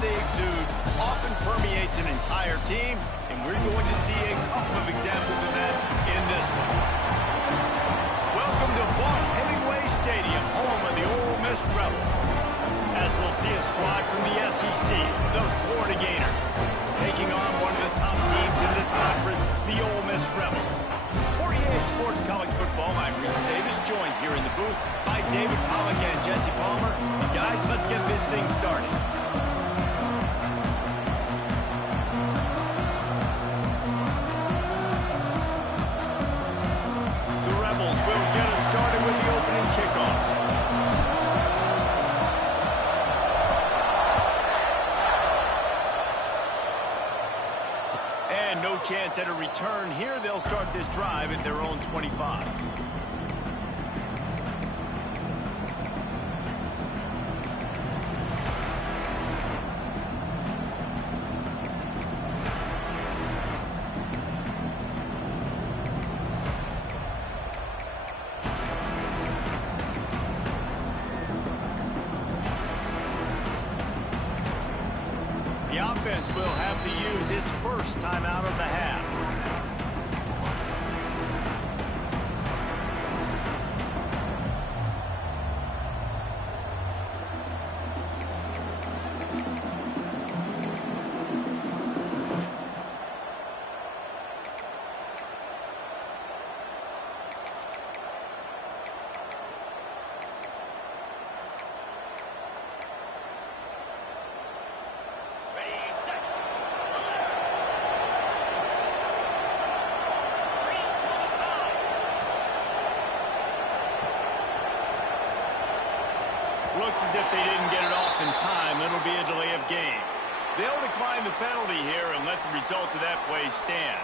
they exude often permeates an entire team, and we're going to see a couple of examples of that in this one. Welcome to Vaught-Hemingway Stadium, home of the Ole Miss Rebels. As we'll see a squad from the SEC, the Florida Gators, taking on one of the top teams in this conference, the Ole Miss Rebels. For EA Sports College Football, I'm Reese Davis, joined here in the booth by David Pollack and Jesse Palmer. Guys, let's get this thing started. The Rebels will get us started with the opening kickoff. And no chance at a return here. They'll start this drive at their own 25. The offense will have to use its first timeout of the half. Looks as if they didn't get it off in time. It'll be a delay of game. They'll decline the penalty here and let the result of that play stand.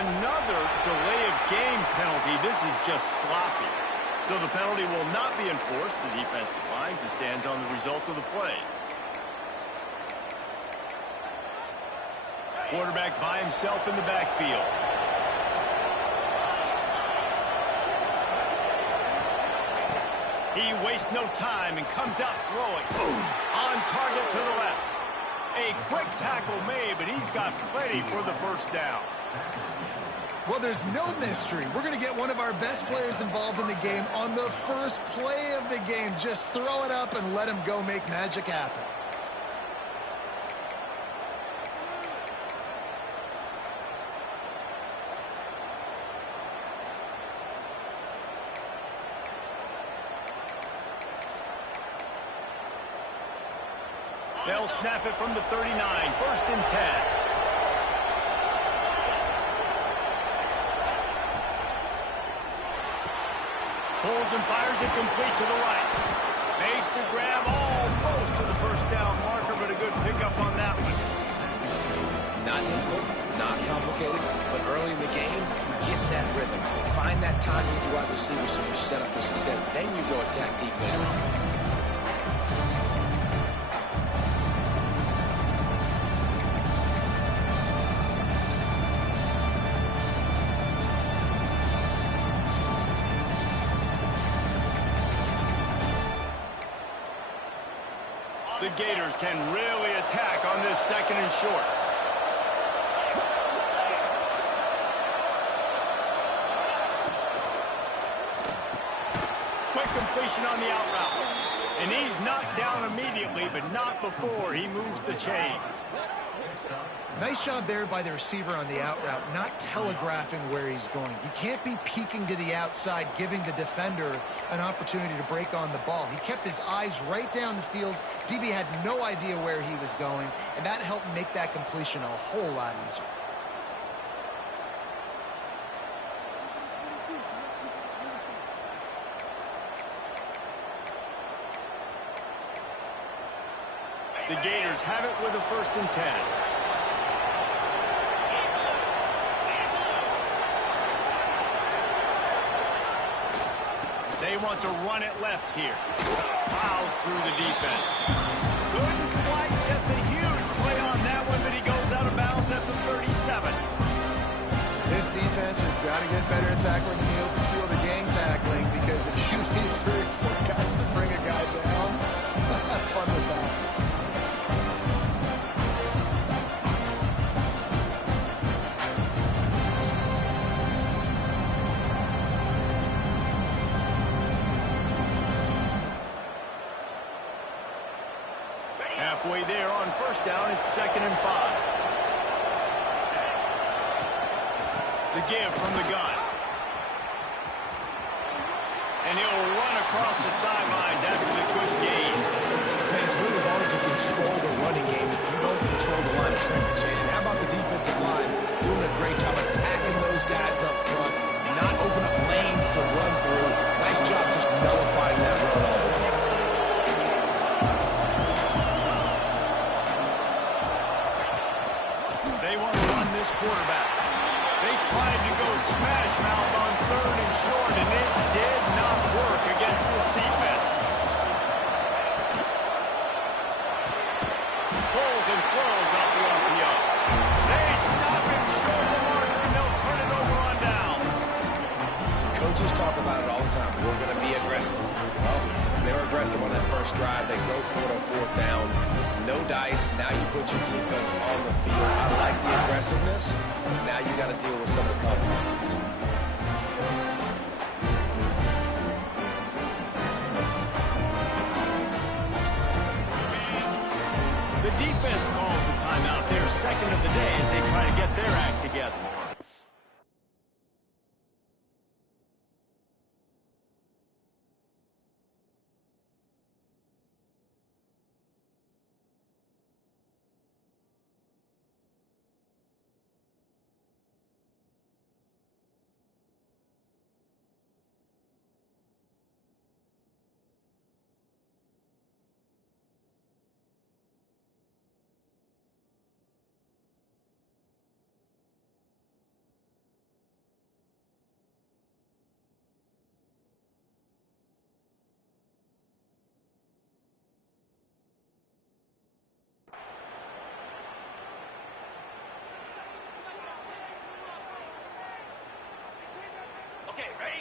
Another delay of game penalty. This is just sloppy. So the penalty will not be enforced. The defense declines and stands on the result of the play. Quarterback by himself in the backfield. He wastes no time and comes out throwing. Boom! On target to the left. A quick tackle made, but he's got plenty for the first down. Well, there's no mystery. We're going to get one of our best players involved in the game on the first play of the game. Just throw it up and let him go make magic happen. They'll snap it from the 39, first and 10. Pulls and fires it complete to the right. Makes the grab almost to the first down marker, but a good pickup on that one. Not difficult, not complicated, but early in the game, get that rhythm. Find that timing with your wide receiver so you're set up for success. Then you go attack deep later on. The Gators can really attack on this second and short. Quick completion on the out route. And he's knocked down immediately, but not before he moves the chains. Nice job there by the receiver on the out route, not telegraphing where he's going. He can't be peeking to the outside, giving the defender an opportunity to break on the ball. He kept his eyes right down the field. DB had no idea where he was going, and that helped make that completion a whole lot easier. The Gators have it with a first and 10. They want to run it left here. Plows through the defense. Couldn't quite get the huge play on that one, but he goes out of bounds at the 37. This defense has got to get better at tackling in the open field or game tackling, because if you need 3 or 4 guys to bring a guy down, have fun with that. Halfway there on first down, it's 2nd and 5. The give from the gun. And he'll run across the sidelines after the good gain. Man, it's really hard to control the running game if you don't control the line of scrimmage. And how about the defensive line doing a great job attacking those guys up front, not open up lanes to run through. Nice job just nullifying that run all the game. They want to run this quarterback. They tried to go smash mouth on 3rd and short, and it did not work against this defense. Pulls and throws off the RPO. They stop him short of the mark, and they'll turn it over on downs. Coaches talk about it all the time. We're going to be aggressive. Well, they're aggressive on that first drive. They go for it on 4th down. No dice. Now you put your defense on the field. I like the aggressiveness. Now you got to deal with some of the consequences. The defense calls a timeout. Their 2nd of the day as they try to get their act together. Okay, ready?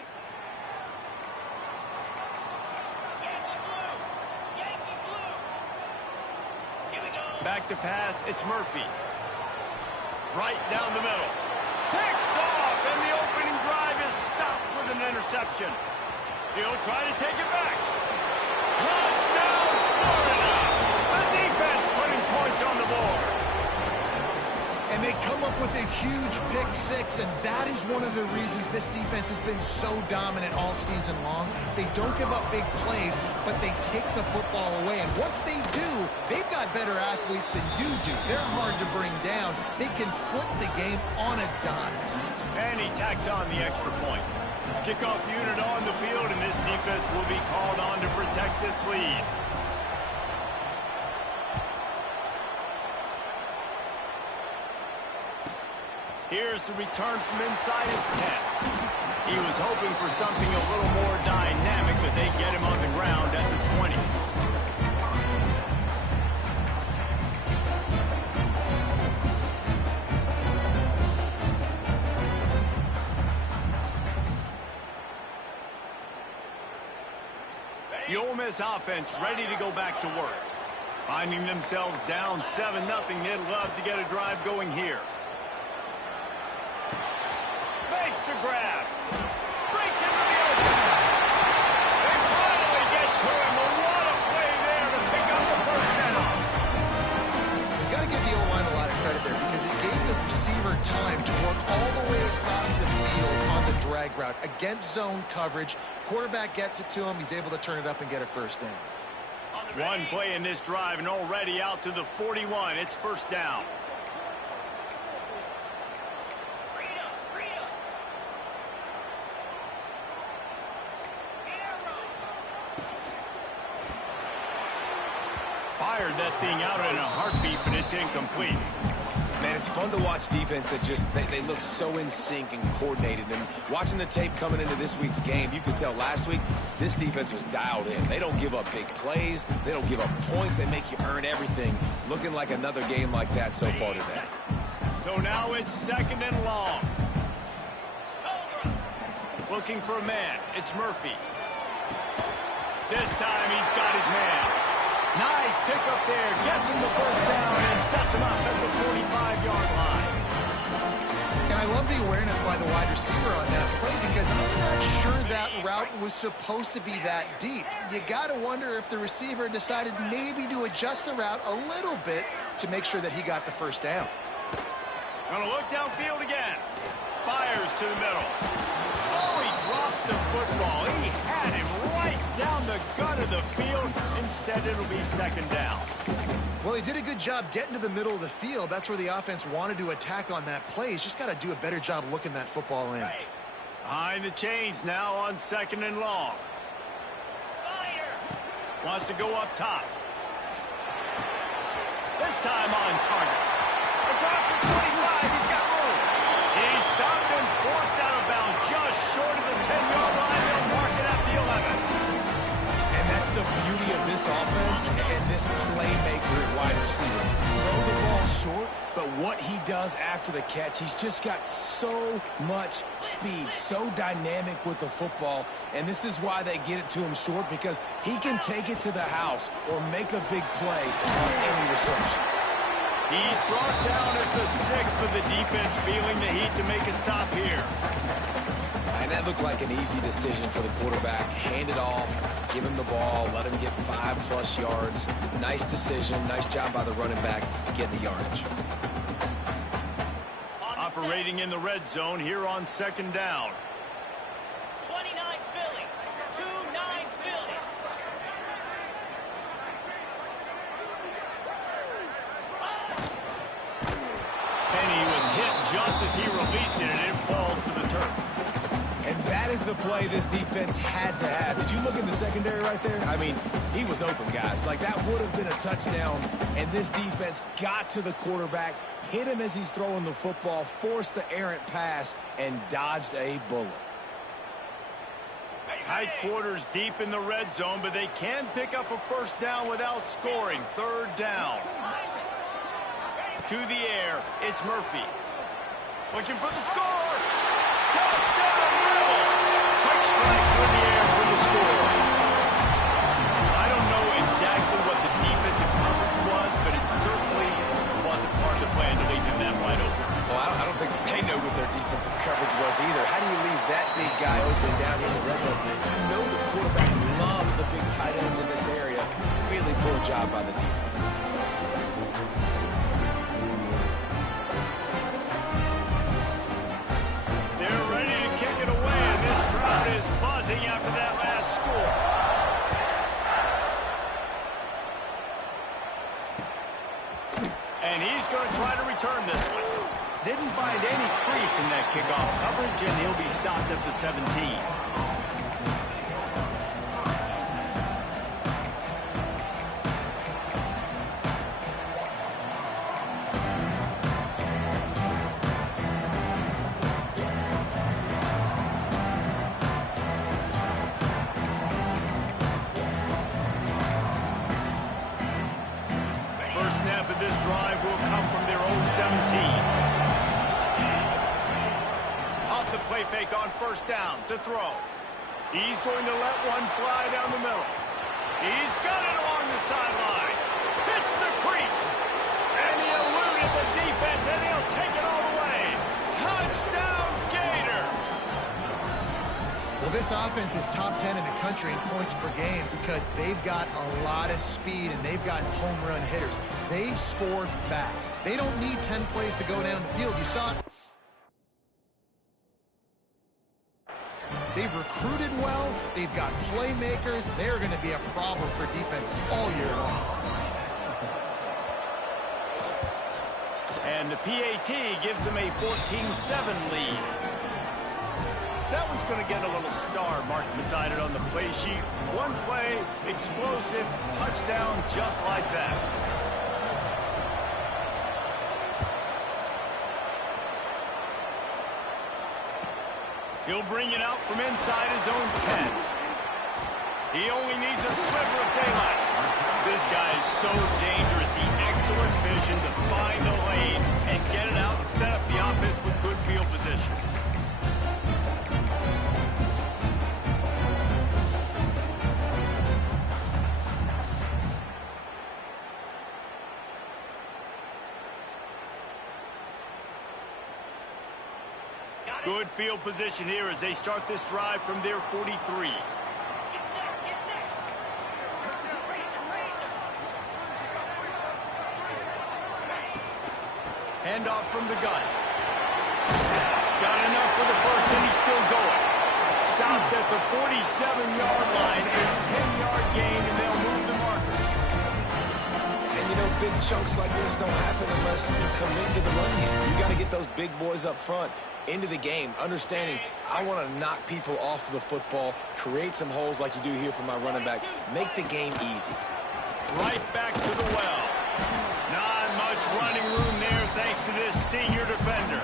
Yankee blue. Here we go. Back to pass, it's Murphy. Right down the middle. Picked off, and the opening drive is stopped with an interception. He'll try to take it back. Touchdown, Florida! The defense putting points on the board. And they come up with a huge pick 6, and that is one of the reasons this defense has been so dominant all season long. They don't give up big plays, but they take the football away. And once they do, they've got better athletes than you do. They're hard to bring down. They can flip the game on a dime. And he tacks on the extra point. Kickoff unit on the field, and this defense will be called on to protect this lead. Here's the return from inside his 10. He was hoping for something a little more dynamic, but they get him on the ground at the 20. The Ole Miss offense ready to go back to work. Finding themselves down 7-0, they'd love to get a drive going here. Makes the grab. Breaks into the open. They finally get to him. A lot of play there to pick up the first down. You got to give the O-line a lot of credit there, because it gave the receiver time to work all the way across the field on the drag route against zone coverage. Quarterback gets it to him. He's able to turn it up and get a first down. One play in this drive and already out to the 41. It's first down. Fired that thing out in a heartbeat, but it's incomplete. Man, it's fun to watch defense that just, they look so in sync and coordinated. And watching the tape coming into this week's game, you could tell last week this defense was dialed in. They don't give up big plays. They don't give up points. They make you earn everything. Looking like another game like that so far today. So now it's 2nd and long. Looking for a man. It's Murphy. This time he's got his man. Nice pickup there. Gets him the first down and sets him up at the 45-yard line. And I love the awareness by the wide receiver on that play because I'm not sure that route was supposed to be that deep. You got to wonder if the receiver decided maybe to adjust the route a little bit to make sure that he got the first down. Gonna look downfield again. Fires to the middle. Oh, he drops the football. He had him right down the gut of the field. Instead, it'll be 2nd down. Well, he did a good job getting to the middle of the field. That's where the offense wanted to attack on that play. He's just got to do a better job looking that football in. Behind the chains now on 2nd and long. Wants to go up top. This time on target. Across the 25, he's got room. He stopped and forced out of bounds just short of the 10-yard line. They'll mark it at the 11. And that's the beauty of this offense and this playmaker at wide receiver. Throw the ball short, but what he does after the catch, he's just got so much speed, so dynamic with the football, and this is why they get it to him short, because he can take it to the house or make a big play on any reception. He's brought down at the 6, but the defense feeling the heat to make a stop here. And that looked like an easy decision for the quarterback. Hand it off, give him the ball, let him get 5+ yards. Nice decision, nice job by the running back to get the yardage. Operating in the red zone here on 2nd down. 29 Philly. 2-9 Philly. Penny was hit just as he released it, and it falls to the turf. And that is the play this defense had to have. Did you look in the secondary right there? I mean, he was open, guys. Like, that would have been a touchdown, and this defense got to the quarterback, hit him as he's throwing the football, forced the errant pass, and dodged a bullet. Tight quarters deep in the red zone, but they can pick up a first down without scoring. 3rd down. To the air, it's Murphy. Looking for the score. Touchdown, Rebel. Quick strike through the air for the score. I don't know exactly what the defensive coverage was, but it certainly wasn't part of the plan to leave him that wide open. Well, I don't think they know what their defensive coverage was either. How do you leave that big guy open down here in the red zone? You know the quarterback loves the big tight ends in this area. Really poor job by the defense. They're ready to kick it away, and this crowd is buzzing after that last score. And he's going to try to return this one. Didn't find any crease in that kickoff coverage, and he'll be stopped at the 17. Snap of this drive will come from their own 17. Off the play fake on 1st down to throw. He's going to let one fly down the middle. He's got it along the sideline. Hits the crease. And he eluded the defense, and he'll take it all the way. Touchdown, Gators! Well, this offense is top 10 in the country in points per game because they've got a lot of speed and they've got home run hitters. They score fast. They don't need 10 plays to go down the field. You saw it. They've recruited well. They've got playmakers. They're going to be a problem for defenses all year long. And the PAT gives them a 14-7 lead. That one's going to get a little star marked beside it on the play sheet. One play, explosive, touchdown just like that. He'll bring it out from inside his own 10. He only needs a sliver of daylight. This guy is so dangerous. The excellent vision to find a lane and get it out and set up the offense with good field position. Good field position here as they start this drive from their 43. Handoff from the gun. Got enough for the first, and he's still going. Stopped at the 47-yard line, a 10-yard gain, and they'll move the markers. And, you know, big chunks like this don't happen unless you commit to the run game. You got to get those big boys up front into the game, understanding I want to knock people off the football, create some holes like you do here for my running back, make the game easy. Right back to the well. Not much running room there thanks to this senior defender.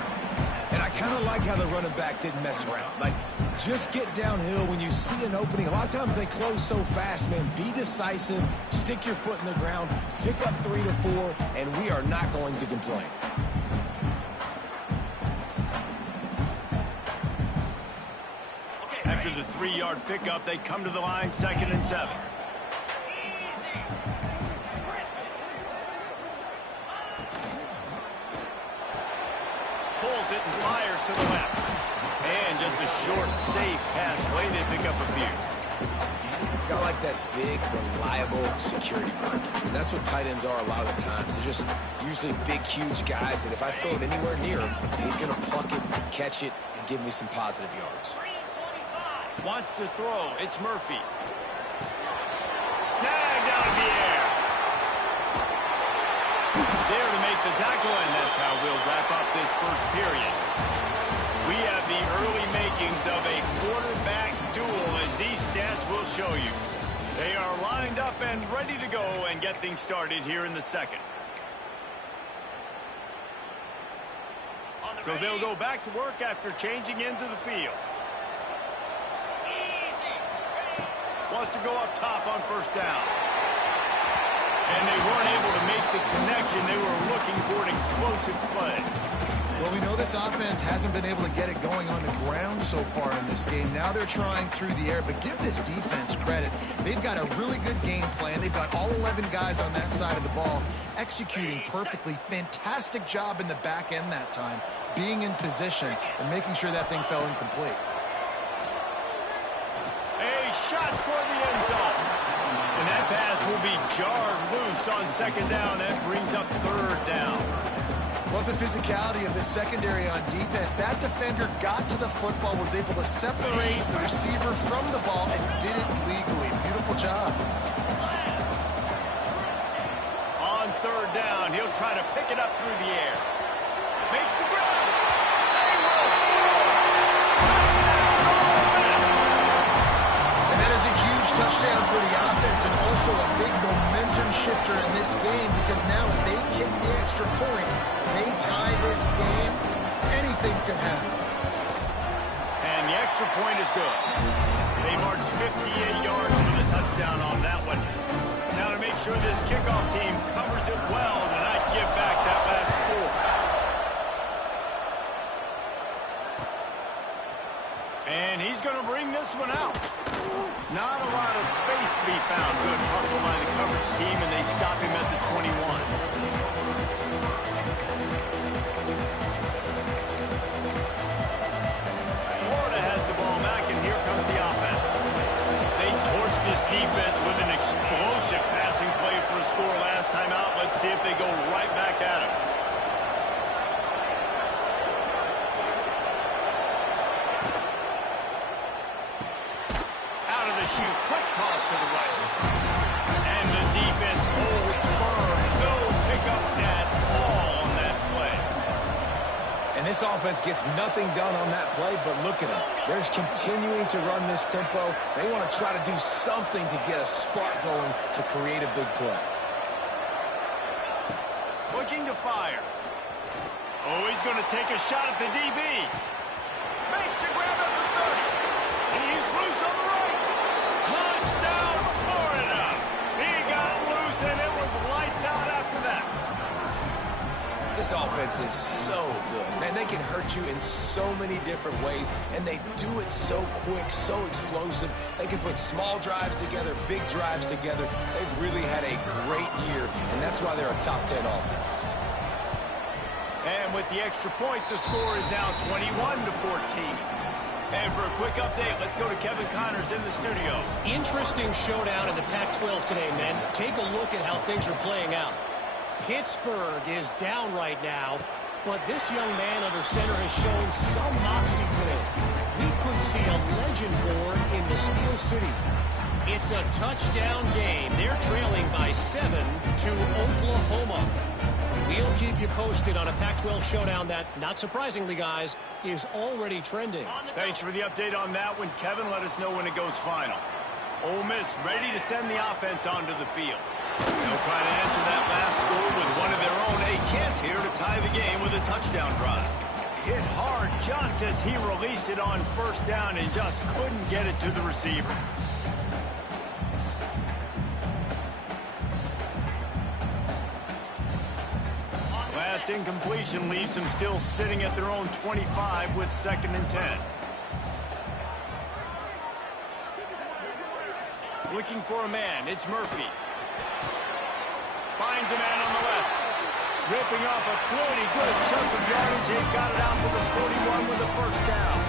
And I kind of like how the running back didn't mess around. Like, just get downhill when you see an opening. A lot of times they close so fast, man. Be decisive, stick your foot in the ground, pick up 3 to 4, and we are not going to complain. After the 3-yard pickup, they come to the line, 2nd and 7. Pulls it and fires to the left. And just a short, safe pass play. They pick up a few. Got like that big, reliable security blanket. And that's what tight ends are a lot of the times. They're just usually big, huge guys that if I throw it anywhere near him, he's going to pluck it, catch it, and give me some positive yards. Wants to throw. It's Murphy. Snagged out of the air. There to make the tackle, and that's how we'll wrap up this first period. We have the early makings of a quarterback duel, as these stats will show you. They are lined up and ready to go and get things started here in the second. So they'll go back to work after changing into the field. Wants to go up top on first down. And they weren't able to make the connection. They were looking for an explosive play. Well, we know this offense hasn't been able to get it going on the ground so far in this game. Now they're trying through the air, but give this defense credit. They've got a really good game plan. They've got all 11 guys on that side of the ball executing perfectly. Fantastic job in the back end that time, being in position and making sure that thing fell incomplete. Shot toward the end zone. And that pass will be jarred loose on 2nd down. That brings up 3rd down. Love the physicality of the secondary on defense. That defender got to the football, was able to separate the receiver from the ball, and did it legally. Beautiful job. On 3rd down, he'll try to pick it up through the air. Makes the grab. They will score. Touchdown for the offense, and also a big momentum shifter in this game, because now if they kick the extra point, they tie this game, anything could happen. And the extra point is good. They marched 58 yards for the touchdown on that one. Now to make sure this kickoff team covers it well to not give back that last score. And he's going to bring this one out. Not a lot of space to be found. Good hustle by the coverage team, and they stop him at the 21. Florida has the ball back, and here comes the offense. They torched this defense with an explosive passing play for a score last time out. Let's see if they go right back at him. Quick toss to the right. And the defense holds firm. No pickup at all on that play. And this offense gets nothing done on that play, but look at them. They're continuing to run this tempo. They want to try to do something to get a spark going to create a big play. Looking to fire. Oh, he's going to take a shot at the DB. Makes the grab at the 30. This offense is so good. Man, they can hurt you in so many different ways, and they do it so quick, so explosive. They can put small drives together, big drives together. They've really had a great year, and that's why they're a top 10 offense. And with the extra point, the score is now 21-14. And for a quick update, let's go to Kevin Connors in the studio. Interesting showdown in the Pac-12 today, men. Take a look at how things are playing out. Pittsburgh is down right now, but this young man under center has shown some moxie today. We could see a legend born in the Steel City. It's a touchdown game. They're trailing by 7 to Oklahoma. We'll keep you posted on a Pac-12 showdown that, not surprisingly, guys, is already trending. Thanks for the update on that one, Kevin. Let us know when it goes final. Ole Miss ready to send the offense onto the field. They'll try to answer that last score with one of their own. A chance here to tie the game with a touchdown drive. Hit hard just as he released it on first down and just couldn't get it to the receiver. Last incompletion leaves them still sitting at their own 25 with 2nd and 10. Looking for a man, it's Murphy. Finds a man on the left. Ripping off a pretty good chunk of yardage. They got it out to the 41 with a first down.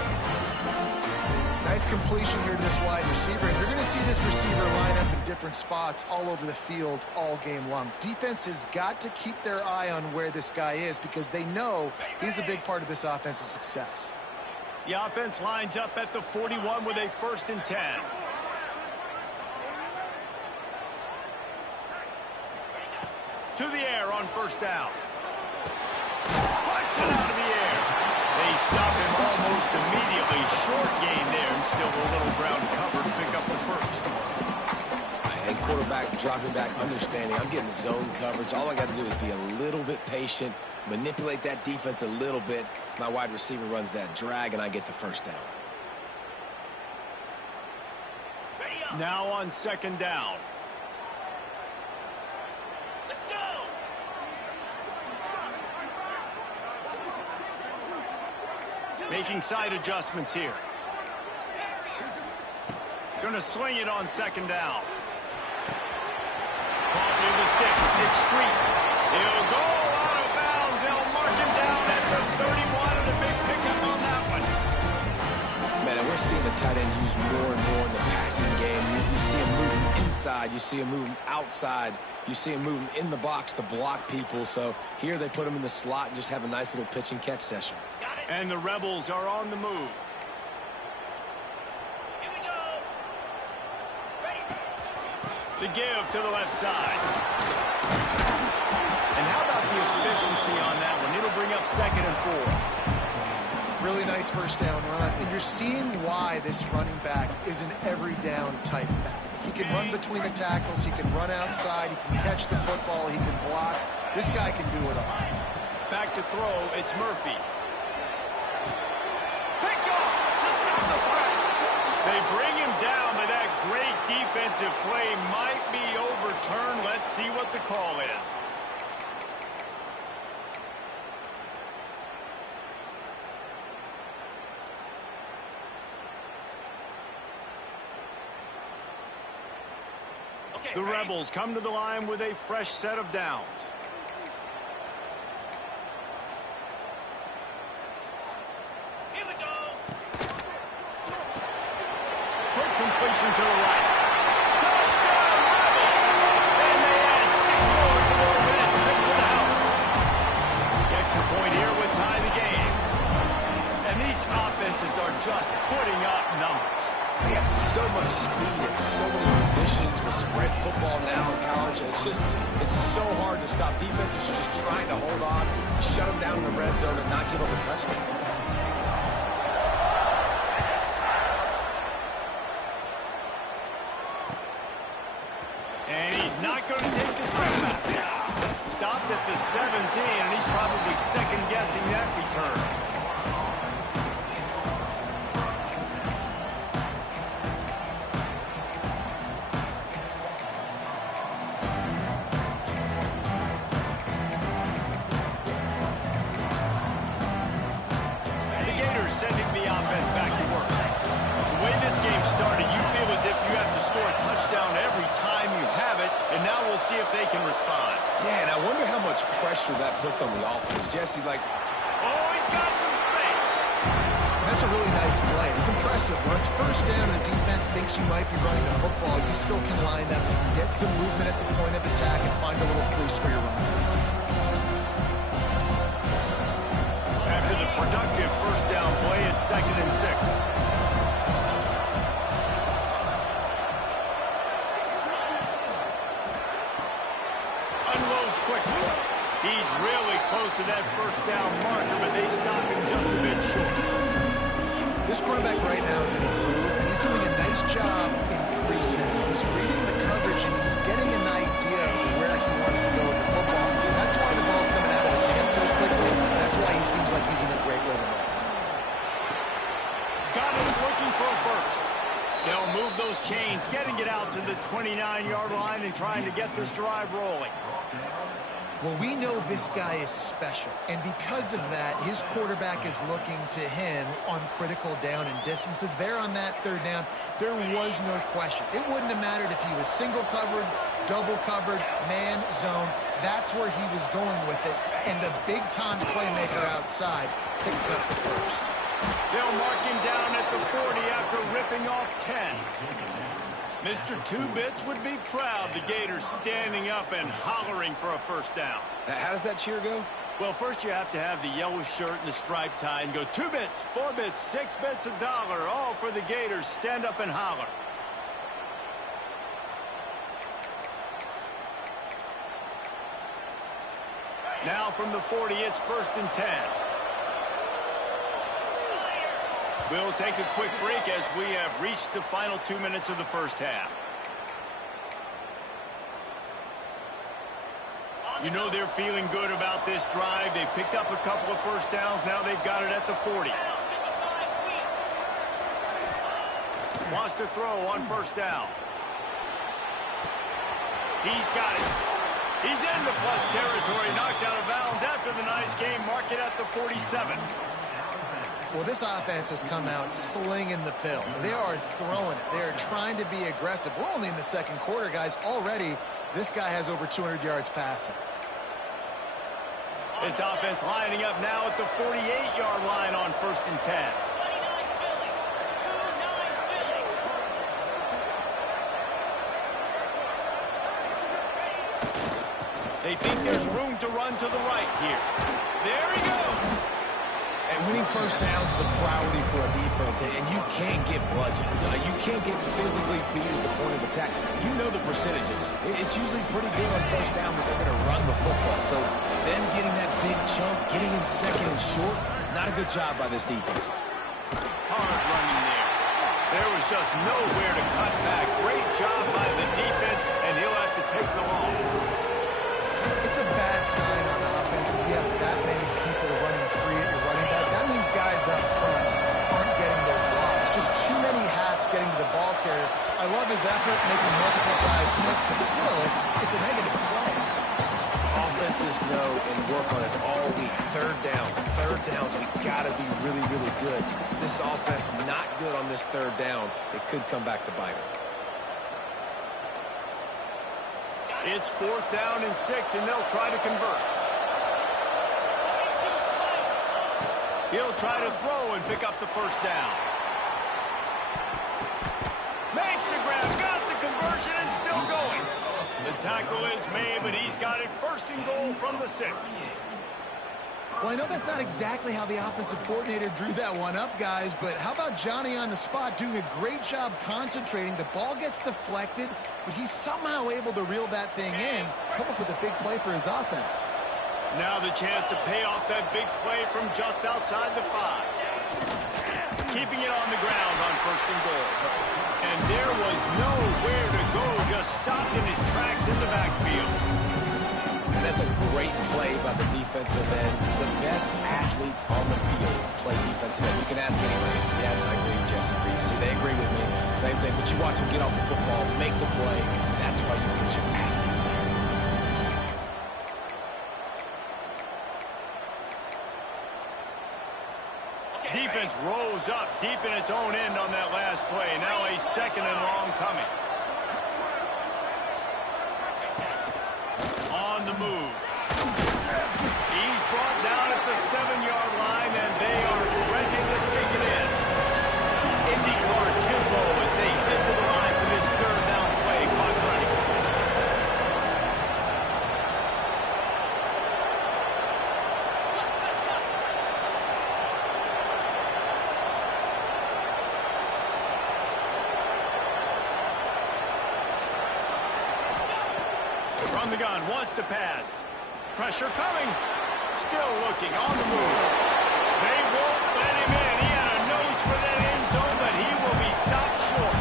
Nice completion here to this wide receiver. And you're going to see this receiver line up in different spots all over the field all game long. Defense has got to keep their eye on where this guy is because they know he's a big part of this offense's success. The offense lines up at the 41 with a 1st and 10. To the air on first down. Flex it out of the air. They stop him almost immediately. Short gain there, and still a little ground cover to pick up the first. And quarterback dropping back, understanding I'm getting zone coverage. All I got to do is be a little bit patient, manipulate that defense a little bit. My wide receiver runs that drag, and I get the first down. Now on 2nd down. Making side adjustments here. Gonna swing it on 2nd down. Caught near the sticks. It's Street. He'll go out of bounds. They'll mark him down at the 31 and a big pickup on that one. Man, and we're seeing the tight end used more and more in the passing game. You see him moving inside. You see him moving outside. You see him moving in the box to block people. So here they put him in the slot and just have a nice little pitch and catch session. And the Rebels are on the move. Here we go. Ready. The give to the left side. And how about the efficiency on that one? It'll bring up 2nd and 4. Really nice first down run. And you're seeing why this running back is an every down type back. He can run between the tackles. He can run outside. He can catch the football. He can block. This guy can do it all. Back to throw. It's Murphy. Picked off to stop the threat. They bring him down, but that great defensive play might be overturned. Let's see what the call is. The Rebels come to the line with a fresh set of downs. Here we go. Quick completion to the right. Touchdown, Rebels! And they add 6 more to their red trip to the house. The extra point here would tie the game. And these offenses are just putting up numbers. They got so much speed at so many positions with spread football now in college. It's so hard to stop. Defenses are just trying to hold on, shut them down in the red zone, and not give them a touchdown. And he's not going to take the threat back. Stopped at the 17, and he's probably second-guessing that return. pressure that puts on the offense. Jesse, like... Oh, he's got some space. That's a really nice play. It's impressive. When it's first down, the defense thinks you might be running the football. You still can line up. You can get some movement at the point of attack and find a little crease for your run. After the productive first down play, it's 2nd and 6. Unloads quickly. He's really close to that first down marker, but they stop him just a bit short. This quarterback right now is in a groove, and he's doing a nice job increasing. He's reading the coverage, and he's getting an idea of where he wants to go with the football. That's why the ball's coming out of his hands so quickly. That's why he seems like he's in a great rhythm. Got him looking for a first. They'll move those chains, getting it out to the 29-yard line and trying to get this drive rolling. Well, we know this guy is special, and because of that, his quarterback is looking to him on critical down and distances. There on that third down, there was no question. It wouldn't have mattered if he was single covered, double covered, man, zone. That's where he was going with it, and the big-time playmaker outside picks up the first. They'll mark him down at the 40 after ripping off 10. Mr. Two-Bits would be proud the Gators standing up and hollering for a first down. How does that cheer go? Well, first you have to have the yellow shirt and the striped tie and go 2 bits, 4 bits, 6 bits, $1, all for the Gators. Stand up and holler. Now from the 40, it's 1st and 10. We'll take a quick break as we have reached the final 2 minutes of the first half. You know they're feeling good about this drive. They've picked up a couple of first downs. Now they've got it at the 40. Wants to throw on first down. He's got it. He's in the plus territory, knocked out of bounds after the nice game. Mark it at the 47. Well, this offense has come out slinging the pill. They are throwing it. They are trying to be aggressive. We're only in the second quarter, guys. Already, this guy has over 200 yards passing. This offense lining up now at the 48-yard line on 1st and 10. They think there's room to run to the right here. There he goes. And winning first downs is a priority for a defense, and you can't get bludgeoned. You can't get physically beat at the point of attack. You know the percentages. It's usually pretty good on first down that they're going to run the football. So them getting that big chunk, getting in second and short, not a good job by this defense. Hard running there. There was just nowhere to cut back. Great job by the defense, and he'll have to take the loss. It's a bad sign on offense when you have that many people running free at your running back. That means guys up front aren't getting their blocks. Just too many hats getting to the ball carrier. I love his effort, making multiple guys miss, but still, it's a negative play. Offenses know and work on it all week. Third downs, we got to be really, really good. This offense not good on this third down. It could come back to bite them. It's 4th down and 6, and they'll try to convert. He'll try to throw and pick up the first down. Makes the grab, got the conversion, and still going. The tackle is made, but he's got it 1st and goal from the 6. Well, I know that's not exactly how the offensive coordinator drew that one up, guys, but how about Johnny on the spot doing a great job concentrating? The ball gets deflected, but he's somehow able to reel that thing in, come up with a big play for his offense. Now the chance to pay off that big play from just outside the 5. Keeping it on the ground on 1st and goal. And there was nowhere to go, just stopped in his tracks in the backfield. And that's a great play by the defensive end. The best athletes on the field play defensive end. You can ask anybody. Yes, I agree, Jesse Reese. See, they agree with me. Same thing. But you watch them get off the football, make the play. That's why you put your athletes there. Defense rose up deep in its own end on that last play. Now a 2nd and long coming. On the move. He's brought down at the 7-yard line, and they are threatening to take it in. IndyCar tempo as they head to the line for this third down play. Clock running. From the gun, wants to pass. Pressure coming. Still looking, on the move. They won't let him in. He had a nose for that end zone, but he will be stopped short.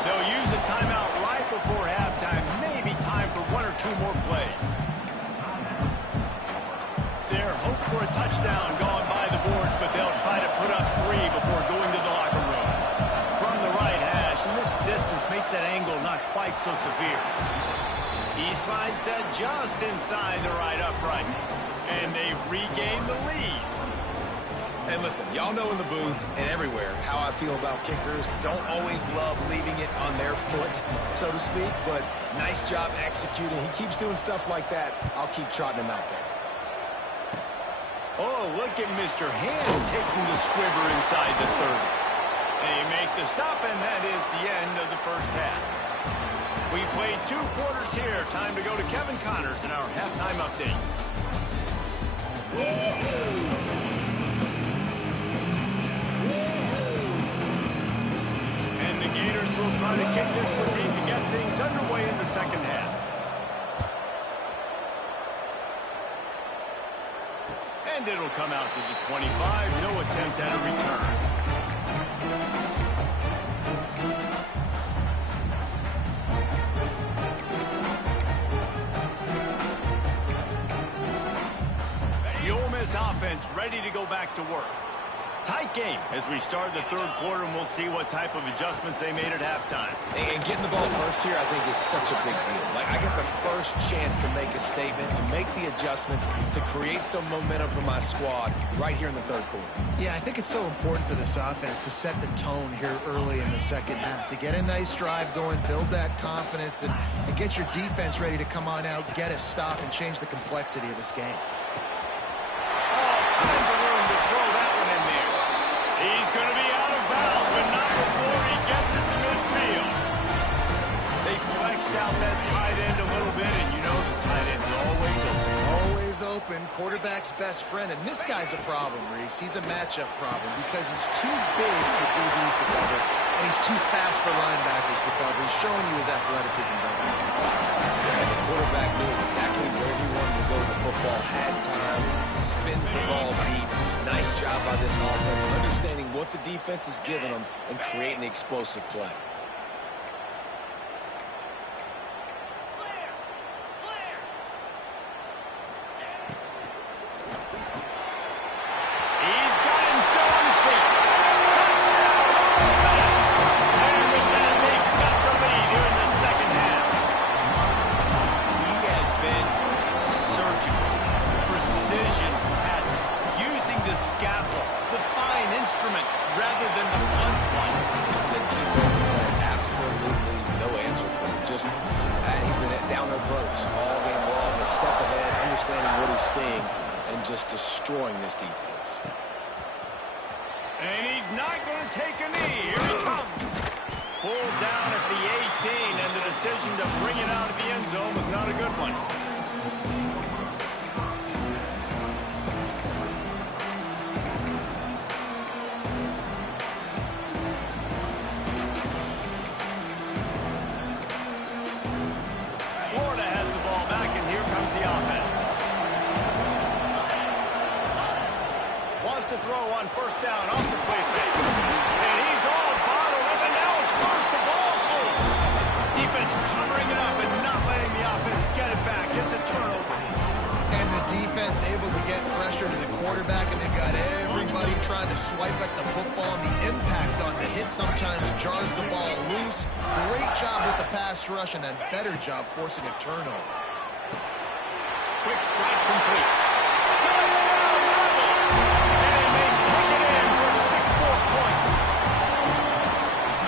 They'll use a timeout right before halftime. Maybe time for 1 or 2 more plays. Their hope for a touchdown gone by the boards, but they'll try to put up 3 before going to the locker room. From the right hash, and this distance makes that angle not quite so severe. He slides that just inside the right upright. And they've regained the lead. And listen, y'all know in the booth and everywhere how I feel about kickers. Don't always love leaving it on their foot, so to speak, but nice job executing. He keeps doing stuff like that. I'll keep trotting him out there. Oh, look at Mr. Hands taking the squibber inside the 30. They make the stop, and that is the end of the first half. We played 2 quarters here. Time to go to Kevin Connors in our halftime update. And the Gators will try to kick this one deep to get things underway in the second half. And it'll come out to the 25. No attempt at a return. Offense ready to go back to work. Tight game as we start the third quarter, and we'll see what type of adjustments they made at halftime. And getting the ball first here, I think, is such a big deal. Like, I get the first chance to make a statement, to make the adjustments, to create some momentum for my squad right here in the third quarter. Yeah, I think it's so important for this offense to set the tone here early in the second half, to get a nice drive going, build that confidence, and get your defense ready to come on out, get a stop, and change the complexity of this game. Tons of room to throw that one in there. He's going to be out of bounds, but not before he gets it to midfield. They flexed out that tight end a little bit, and you know the tight end's always open. Always open. Quarterback's best friend, and this guy's a problem, Reese. He's a matchup problem because he's too big for DBs to cover, and he's too fast for linebackers to cover. He's showing you his athleticism, brother. And the quarterback knew exactly where he wanted to go with the football, had time, spins the ball deep. Nice job by this offense, understanding what the defense is giving them and creating the explosive play. He's got him still on his feet. Touchdown! And with that, they've got the lead here in the second half. He has been surgical, precision passing, using the scalpel, the fine instrument, rather than the blunt one. The defense has had absolutely no answer for him. Just, he's been down their throats all game long, a step ahead, understanding what he's seeing, and just destroying this defense. And he's not going to take a knee. Here he comes. Pulled down at the 18, and the decision to bring it out of the end zone was not a good one. Florida has the ball back, and here comes the offense. Wants to throw on first down off the play fake. And he's all bottled up, and now it's first. The ball's loose. Defense covering it up and not letting the offense get it back. It's a turnover. And the defense able to get pressure to the quarterback, and they've got everybody trying to swipe at the football. And the impact on the hit sometimes jars the ball loose. Great job with the pass rush, and a better job forcing a turnover. Quick strike complete. Touchdown, Rebel! And they take it in for 6 more points.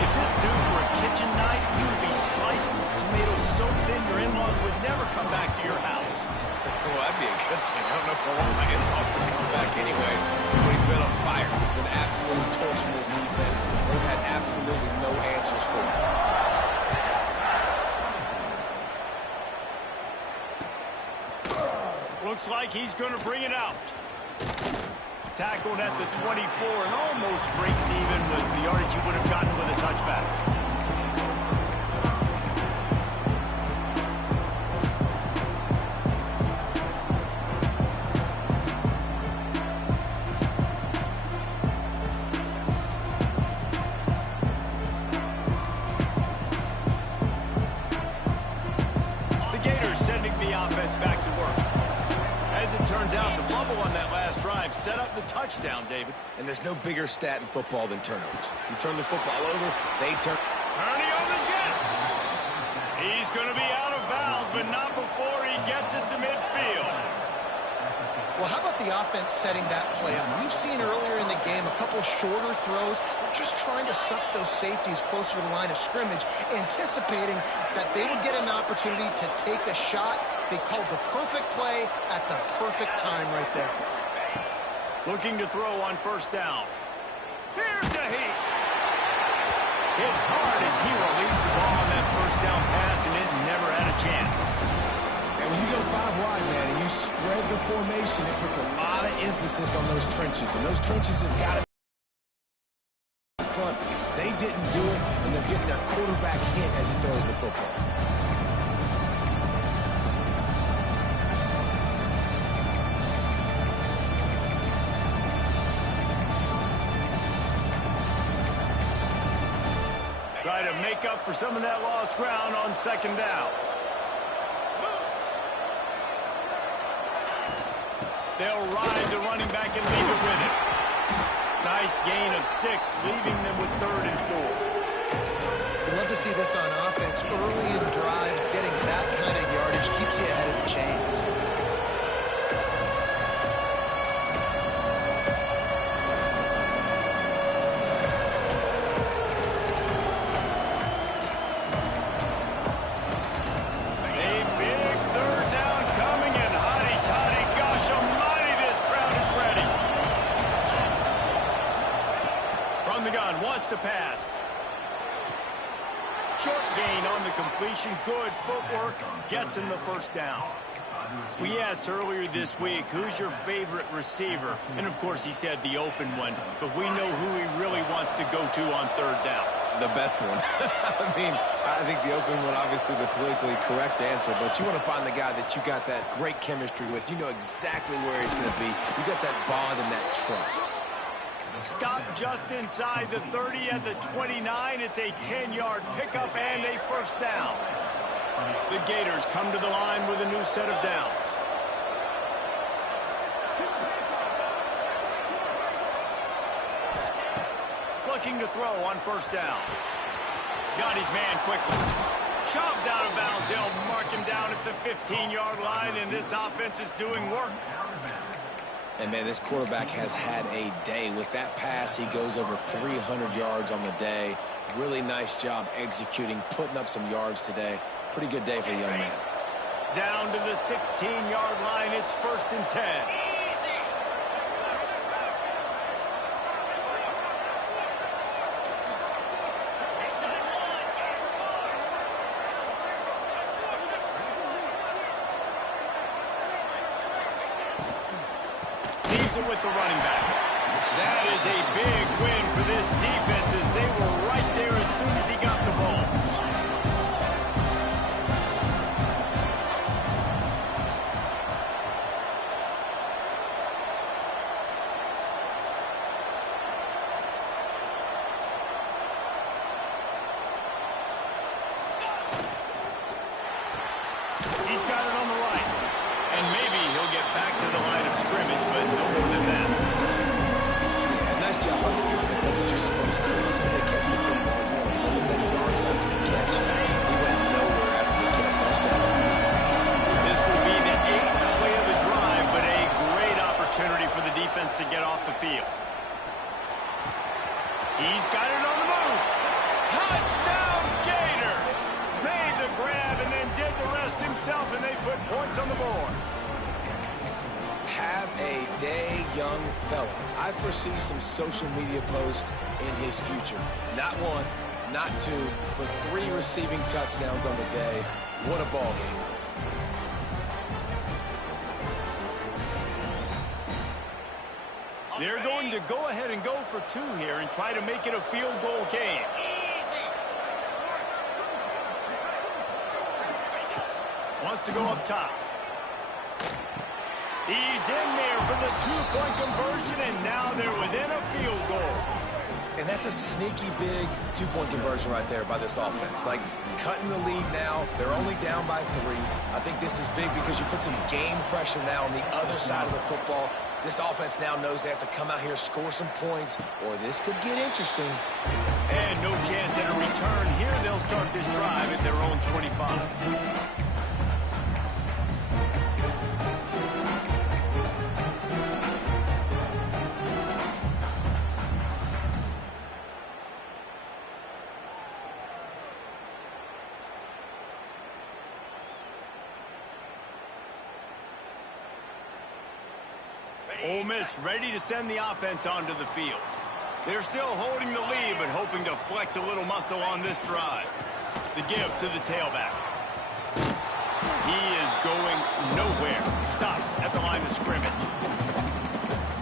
If this dude were a kitchen knife, he would be slicing tomatoes so thin your in-laws would never come back to your house. Well, that'd be a good thing. I don't know if I want my in-laws to come back anyways. But he's been on fire. He's been absolutely torching this defense. They've had absolutely no answers for him. Looks like he's going to bring it out. Tackled at the 24 and almost breaks even with the yardage he would have gotten with a touchback. The Gators sending the offense back to work. As it turns out, the fumble on that last drive set up the touchdown, David. And there's no bigger stat in football than turnovers. You turn the football over, they turn. Purdy on the Jets. He's going to be out of bounds, but not before he gets it to midfield. Well, how about the offense setting that play up? We've seen earlier in the game a couple shorter throws. They're just trying to suck those safeties closer to the line of scrimmage, anticipating that they would get an opportunity to take a shot. They called the perfect play at the perfect time right there. Looking to throw on first down. Here's the heat. Hit hard as he released the ball on that first down pass, and it never had a chance. And when you go 5 wide, man, and you spread the formation, it puts a lot of emphasis on those trenches. And those trenches have got to be in front. They didn't do it, and they're getting their quarterback hit as he throws the football. Try to make up for some of that lost ground on second down. They'll ride the running back and leave it with him. Nice gain of 6, leaving them with 3rd and 4. We'd love to see this on offense. Early in drives, getting that kind of yardage keeps you ahead of the chains. To pass. Short gain on the completion. Good footwork. Gets him the first down. We asked earlier this week, who's your favorite receiver? And, of course, he said the open one. But we know who he really wants to go to on third down. The best one. I mean, I think the open one, obviously the politically correct answer, but you want to find the guy that you got that great chemistry with. You know exactly where he's going to be. You got that bond and that trust. Stop just inside the 30 at the 29. It's a 10-yard pickup and a first down. The Gators come to the line with a new set of downs. Looking to throw on first down. Got his man quickly. Shoved out of bounds. They'll mark him down at the 15-yard line, and this offense is doing work. And, man, this quarterback has had a day. With that pass, he goes over 300 yards on the day. Really nice job executing, putting up some yards today. Pretty good day for the young man. Down to the 16-yard line. It's 1st and 10. With the running back. That is a big win for this defense as they were right there as soon as he got the ball. He's got it on the right. And maybe he'll get back to the line of scrimmage, but no more than that. Yeah, nice job on the defense. That's what you're supposed to do. As soon as they catch the football, you want to limit that yards after the catch. He went nowhere after the catch. Nice job. This will be the 8th play of the drive, but a great opportunity for the defense to get off the field. He's got it on the move. Touchdown, Gator! Made the grab and then did the rest himself, and they put points on the board. Have a day, young fella. I foresee some social media posts in his future. Not one, not two, but 3 receiving touchdowns on the day. What a ball game. They're going to go ahead and go for 2 here and try to make it a field goal game. Wants to go up top. He's in there for the 2-point conversion, and now they're within a field goal. And that's a sneaky big 2-point conversion right there by this offense. Like, cutting the lead now. They're only down by 3. I think this is big because you put some game pressure now on the other side of the football. This offense now knows they have to come out here, score some points, or this could get interesting. And no chance at a return here. They'll start this drive at their own 25. Ole Miss ready to send the offense onto the field. They're still holding the lead, but hoping to flex a little muscle on this drive. The give to the tailback. He is going nowhere. Stop at the line of scrimmage.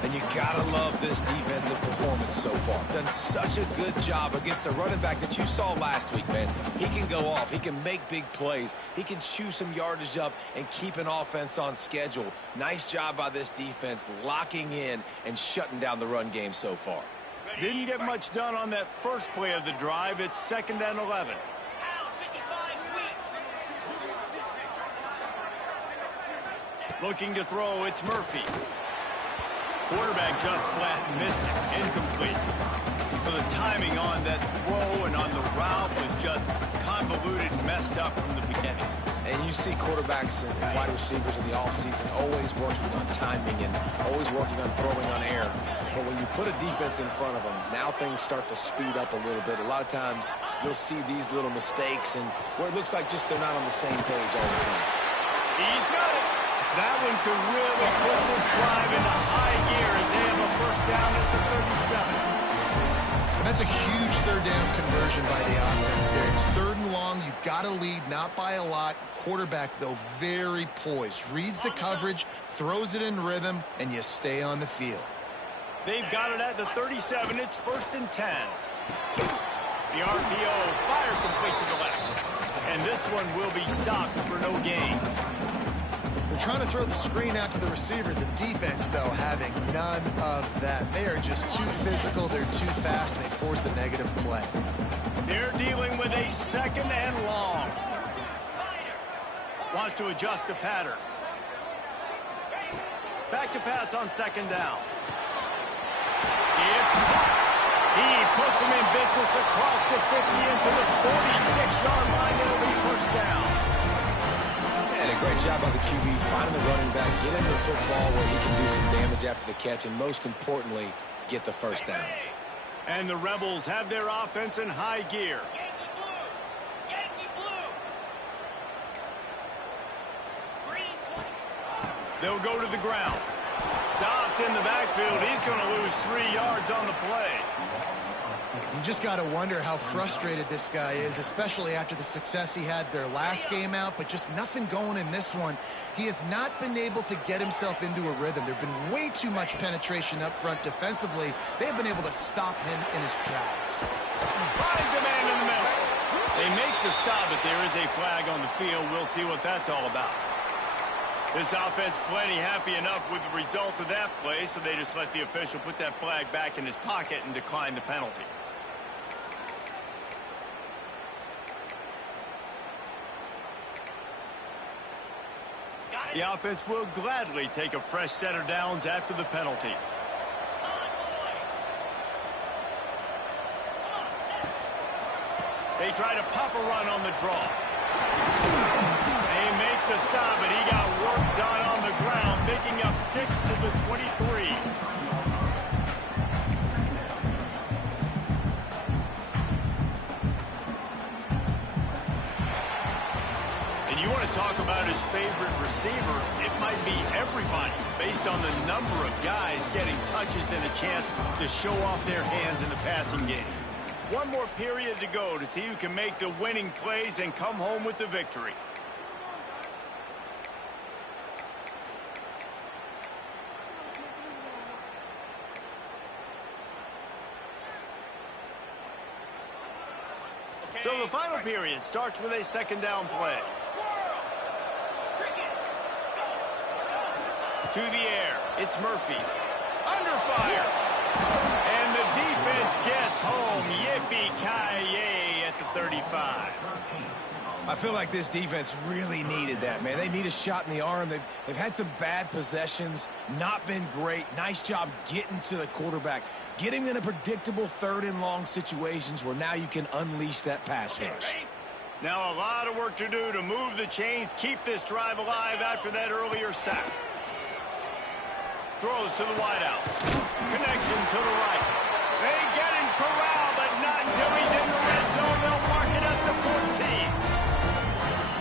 And you gotta love this defensive performance so far. Done such a good job against a running back that you saw last week, man. He can go off. He can make big plays. He can chew some yardage up and keep an offense on schedule. Nice job by this defense locking in and shutting down the run game so far. Didn't get much done on that first play of the drive. It's 2nd and 11. Looking to throw, it's Murphy. Quarterback just flat missed it. Incomplete. So the timing on that throw and on the route was just convoluted and messed up from the beginning. And you see quarterbacks and wide receivers in the offseason always working on timing and always working on throwing on air. But when you put a defense in front of them, now things start to speed up a little bit. A lot of times you'll see these little mistakes and where it looks like just they're not on the same page all the time. He's got it. That one could really put this drive into high gear as they have a first down at the 37. And that's a huge 3rd down conversion by the offense there. It's 3rd and long. You've got to lead, not by a lot. Quarterback, though, very poised. Reads the coverage, throws it in rhythm, and you stay on the field. They've got it at the 37. It's 1st and 10. The RPO fire complete to the left. And this one will be stopped for no gain. They're trying to throw the screen out to the receiver. The defense, though, having none of that. They are just too physical. They're too fast. They force a negative play. They're dealing with a 2nd and long. Wants to adjust the pattern. Back to pass on 2nd down. It's caught. He puts him in business across the 50 into the 46-yard line. It'll be 1st down. And a great job by the QB finding the running back, get him the football where he can do some damage after the catch, and most importantly, get the 1st down. And the Rebels have their offense in high gear. Yankee blue. Green 20. They'll go to the ground. Stopped in the backfield. He's going to lose 3 yards on the play. You just got to wonder how frustrated this guy is, especially after the success he had their last game out, but just nothing going in this one. He has not been able to get himself into a rhythm. There have been way too much penetration up front defensively. They have been able to stop him in his tracks. Finds a man in the middle. They make the stop, but there is a flag on the field. We'll see what that's all about. This offense plenty happy enough with the result of that play, so they just let the official put that flag back in his pocket and decline the penalty. The offense will gladly take a fresh set of downs after the penalty. They try to pop a run on the draw. They make the stop, but he got work done on the ground, picking up 6 to the 23. And you want to talk about his favorite receiver, it might be everybody based on the number of guys getting touches and a chance to show off their hands in the passing game. One more period to go to see who can make the winning plays and come home with the victory. So the final period starts with a second down play. To the air, it's Murphy. Under fire. And the defense gets home. Yippee-ki-yay at the 35. I feel like this defense really needed that, man. They need a shot in the arm. They've had some bad possessions, not been great. Nice job getting to the quarterback, getting in a predictable third and long situations where now you can unleash that pass rush. Now a lot of work to do to move the chains, keep this drive alive after that earlier sack. Throws to the wideout. Connection to the right. They get him corralled, but not until he's in the red zone. They'll mark it at the 14.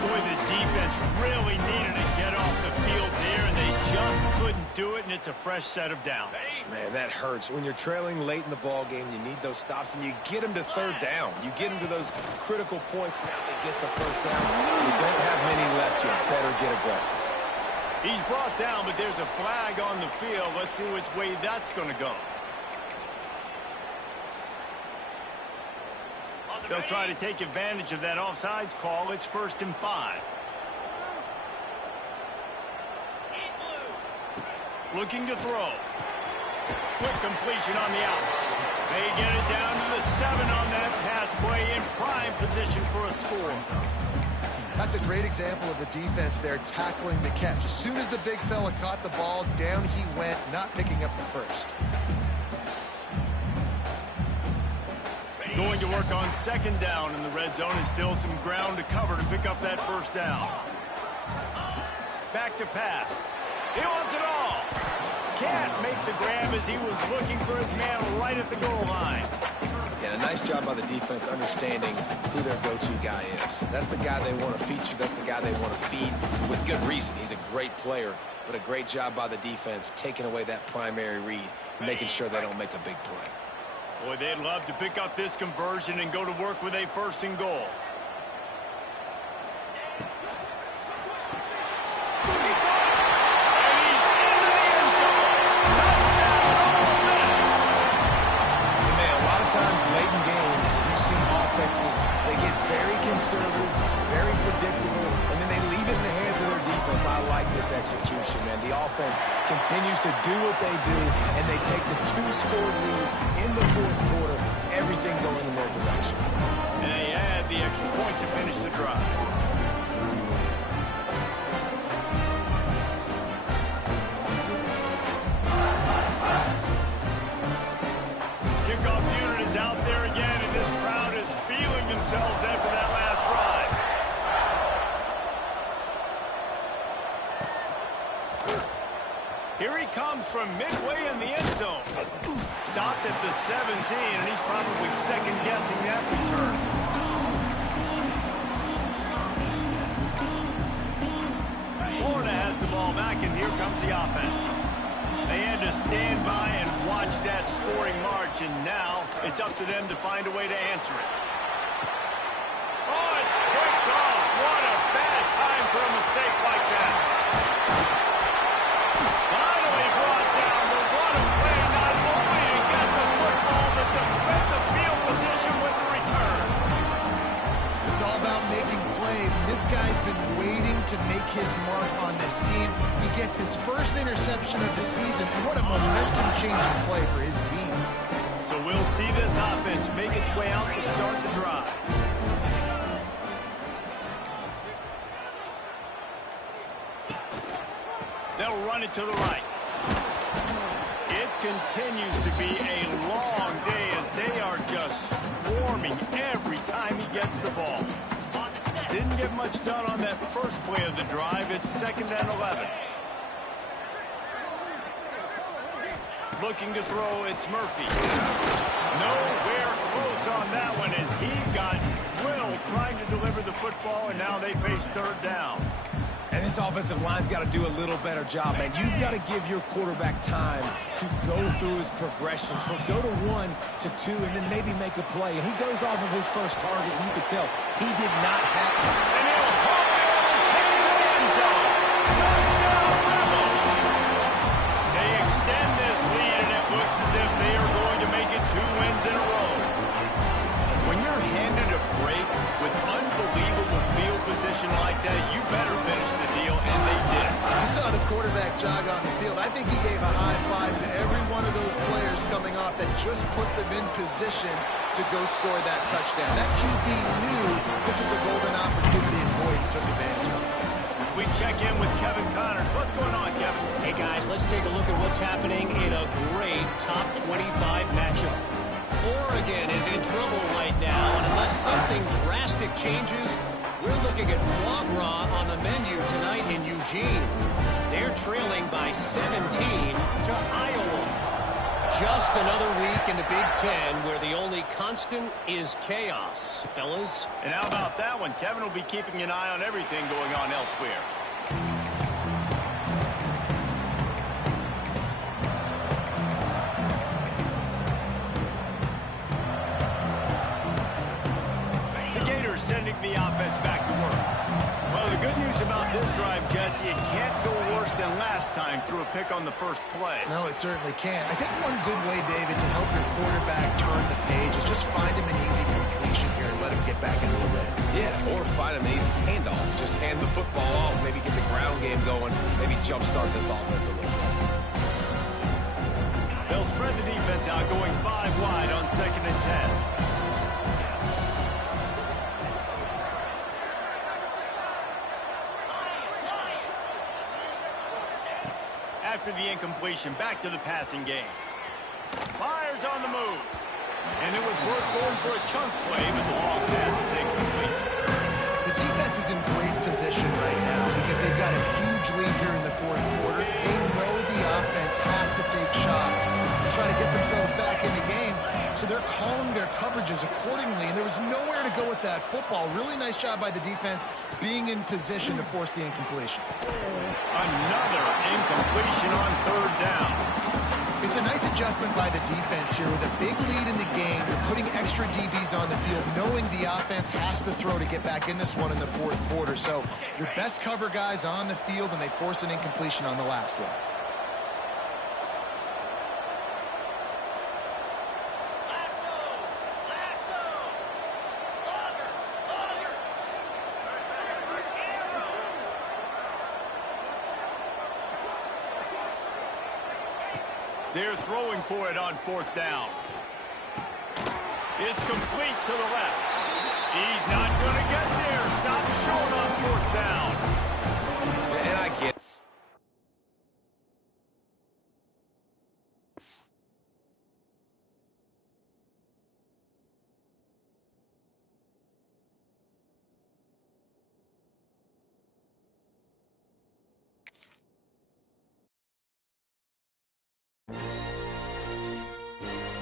Boy, the defense really needed to get off the field there, and they just couldn't do it, and it's a fresh set of downs. Man, that hurts. When you're trailing late in the ball game, you need those stops, and you get them to third down. You get them to those critical points. Now they get the first down. You don't have many left. You better get aggressive. He's brought down, but there's a flag on the field. Let's see which way that's going to go. They'll try to take advantage of that offsides call. It's 1st and 5. Looking to throw. Quick completion on the out. They get it down to the 7 on that pass play, in prime position for a score. That's a great example of the defense there tackling the catch. As soon as the big fella caught the ball, down he went, not picking up the first. Going to work on second down in the red zone, and still some ground to cover to pick up that first down. Back to pass. He wants it all. Can't make the grab as he was looking for his man right at the goal line. Yeah, a nice job by the defense understanding who their go-to guy is. That's the guy they want to feature. That's the guy they want to feed with good reason. He's a great player, but a great job by the defense taking away that primary read, making sure they don't make a big play. Boy, they'd love to pick up this conversion and go to work with a 1st and goal. They get very conservative, very predictable, and then they leave it in the hands of their defense. I like this execution, man. The offense continues to do what they do, and they take the 2-score lead in the 4th quarter, everything going in their direction. And they add the extra point to finish the drive. Kickoff unit is out there again, and this crowd is feeling themselves after that last drive. Here he comes from midway in the end zone. Stopped at the 17, and he's probably second-guessing that return. Florida has the ball back, and here comes the offense. They had to stand by and watch that scoring march, and now it's up to them to find a way to answer it. Oh, it's picked off. What a bad time for a mistake like that. Finally brought down, but what a play, not only to get the football, but to defend the field position with the return. It's all about making plays, and this guy's been waiting to make his mark on this team. He gets his first interception of the season, and what a momentum-changing play for his team. So we'll see this offense make its way out to start the drive. They'll run it to the right. It continues to be a long day as they are just swarming every time he gets the ball. Didn't get much done on that first play of the drive. It's 2nd and 11. Looking to throw, it's Murphy. Nowhere close on that one as he got drilled know, trying to deliver the football, and now they face third down. And this offensive line's got to do a little better job, man. You've got to give your quarterback time to go through his progressions from go to 1 to 2 and then maybe make a play. And he goes off of his first target, and you can tell he did not have it. And he'll hop and take it to the end zone. Touchdown, Rebels! They extend this lead, and it looks as if they are going to make it 2 wins in a row. When you're handed a break with unbelievable field position like that, you better finish the deal, and they did. You saw the quarterback jog on the field. I think he gave a high five to every one of those players coming off that just put them in position to go score that touchdown. That QB knew this was a golden opportunity, and boy, he took advantage of it. We check in with Kevin Connors. What's going on, Kevin? Hey, guys, let's take a look at what's happening in a great top 25 matchup. Oregon is in trouble right now, and unless something drastic changes, we're looking at foie gras on the menu tonight in Eugene. They're trailing by 17 to Iowa. Just another week in the Big Ten where the only constant is chaos, fellas. And how about that one? Kevin will be keeping an eye on everything going on elsewhere. Sending the offense back to work. Well, the good news about this drive, Jesse, it can't go worse than last time through a pick on the first play. No, it certainly can't. I think one good way, David, to help your quarterback turn the page is just find him an easy completion here and let him get back into the red. Yeah, or find him an easy handoff. Just hand the football off, maybe get the ground game going, maybe jumpstart this offense a little bit. They'll spread the defense out, going 5 wide on 2nd and 10. After the incompletion, back to the passing game. Fires on the move. And it was worth going for a chunk play, but the long pass is incomplete. The defense is in great position right now because they've got a huge lead here in the fourth quarter. They know the offense has to take shots to try to get themselves back in the game. So they're calling their coverages accordingly, and there was nowhere to go with that football. Really nice job by the defense being in position to force the incompletion. Another incompletion on 3rd down. It's a nice adjustment by the defense here. With a big lead in the game, you're putting extra DBs on the field, knowing the offense has to throw to get back in this one in the fourth quarter. So your best cover guys on the field, and they force an incompletion on the last one. They're throwing for it on 4th down. It's complete to the left. He's not going to get there. Stop